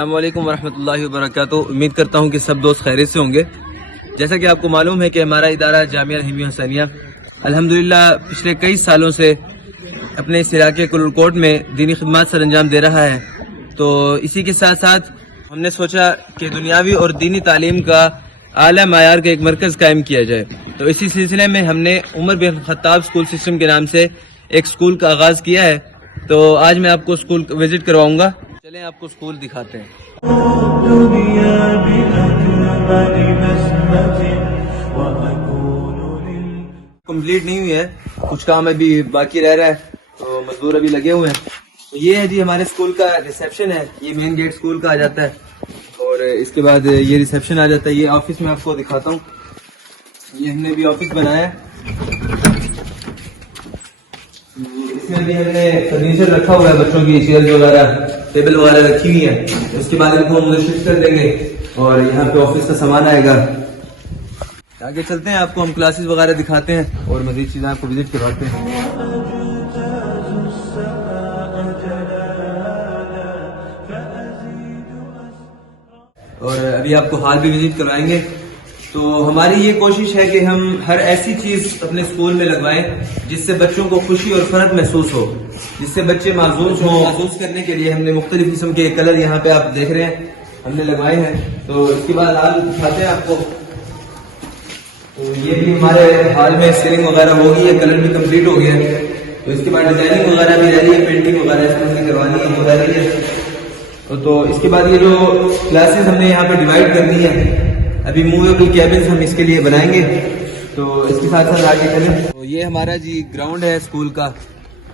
السلام علیکم ورحمۃ اللہ وبرکاتہ۔ امید کرتا ہوں کہ سب دوست خیریت سے ہوں گے۔ جیسا کہ آپ کو معلوم ہے کہ ہمارا ادارہ جامعہ رحیمیہ حسینیہ الحمدللہ پچھلے کئی سالوں سے اپنے اس علاقے کلرکوٹ میں دینی خدمات سر انجام دے رہا ہے، تو اسی کے ساتھ ساتھ ہم نے سوچا کہ دنیاوی اور دینی تعلیم کا اعلیٰ معیار کا ایک مرکز قائم کیا جائے۔ تو اسی سلسلے میں ہم نے عمر بن خطاب اسکول سسٹم کے نام سے ایک اسکول کا آغاز کیا ہے۔ تو آج میں آپ کو اسکول وزٹ کرواؤں گا، چلیں آپ کو اسکول دکھاتے ہیں۔ کمپلیٹ نہیں ہوئی ہے، کچھ کام ابھی باقی رہ رہا ہے، تو مزدور ابھی لگے ہوئے ہیں۔ تو یہ ہے جی ہمارے اسکول کا ریسیپشن ہے، یہ مین گیٹ اسکول کا آ جاتا ہے، اور اس کے بعد یہ ریسیپشن آ جاتا ہے۔ یہ آفس میں آپ کو دکھاتا ہوں، یہ ہم نے بھی آفس بنایا ہے۔ اس میں بھی ہم نے فرنیچر رکھا ہوا ہے، بچوں کی چیئرز وغیرہ ٹیبل وغیرہ رکھی ہوئی ہیں۔ اس کے بعد ان کو ہم شفٹ کر دیں گے اور یہاں پہ آفس کا سامان آئے گا۔ آگے چلتے ہیں، آپ کو ہم کلاسز وغیرہ دکھاتے ہیں اور مزید چیزیں آپ کو وزٹ کرواتے ہیں۔ اور ابھی آپ کو ہال بھی وزٹ کروائیں گے۔ تو ہماری یہ کوشش ہے کہ ہم ہر ایسی چیز اپنے اسکول میں لگوائیں جس سے بچوں کو خوشی اور فرحت محسوس ہو، جس سے بچے معزوز ہوں۔ محسوس کرنے کے لیے ہم نے مختلف قسم کے کلر یہاں پہ آپ دیکھ رہے ہیں ہم نے لگوائے ہیں۔ تو اس کے بعد ہال دکھاتے ہیں آپ کو۔ تو یہ بھی ہمارے ہال میں سیلنگ وغیرہ ہو گئی ہے، کلر بھی کمپلیٹ ہو گیا ہے۔ تو اس کے بعد ڈیزائننگ وغیرہ بھی رہ رہی ہے، پینٹنگ وغیرہ اس میں سے کروانی ہے، ہو رہی ہے۔ تو اس کے بعد یہ جو کلاسز ہم نے یہاں پہ ڈیوائڈ کرنی ہے، ابھی موویبل کیبنز ہم اس کے لیے بنائیں گے۔ تو اس کے ساتھ ساتھ آگے چلیں۔ تو یہ ہمارا جی گراؤنڈ ہے، اسکول کا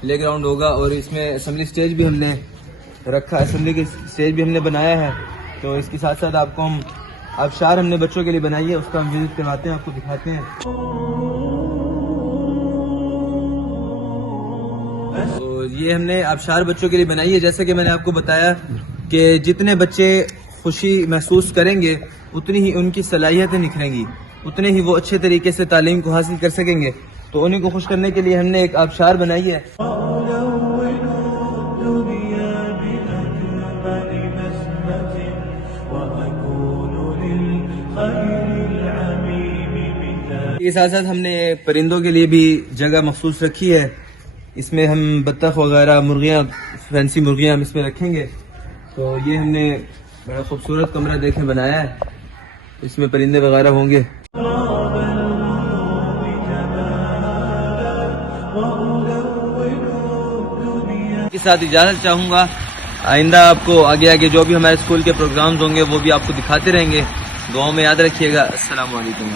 پلے گراؤنڈ ہوگا، اور اس میں اسمبلی اسٹیج بھی ہم نے رکھا، اسمبلی کی اسٹیج بھی ہم نے بنایا ہے۔ تو اس کے ساتھ ساتھ آپ کو ہم آبشار ہم نے بچوں کے لیے بنائی ہے، اس کا ہم وزٹ کرواتے ہیں، آپ کو دکھاتے ہیں۔ تو یہ ہم نے آبشار بچوں کے لیے بنائی ہے۔ جیسا کہ میں نے آپ کو بتایا کہ جتنے بچے خوشی محسوس کریں گے اتنی ہی ان کی صلاحیتیں نکھریں گی، اتنے ہی وہ اچھے طریقے سے تعلیم کو حاصل کر سکیں گے۔ تو انہیں کو خوش کرنے کے لیے ہم نے ایک آبشار بنائی ہے۔ اس کے ساتھ ساتھ ہم نے پرندوں کے لیے بھی جگہ مخصوص رکھی ہے، اس میں ہم بطخ وغیرہ، مرغیاں، فینسی مرغیاں ہم اس میں رکھیں گے۔ تو یہ ہم نے بڑا خوبصورت کمرہ دیکھیں بنایا ہے، اس میں پرندے وغیرہ ہوں گے۔ کے ساتھ اجازت چاہوں گا، آئندہ آپ کو آگے جو بھی ہمارے اسکول کے پروگرامز ہوں گے وہ بھی آپ کو دکھاتے رہیں گے۔ دعاؤں میں یاد رکھیے گا۔ السلام علیکم۔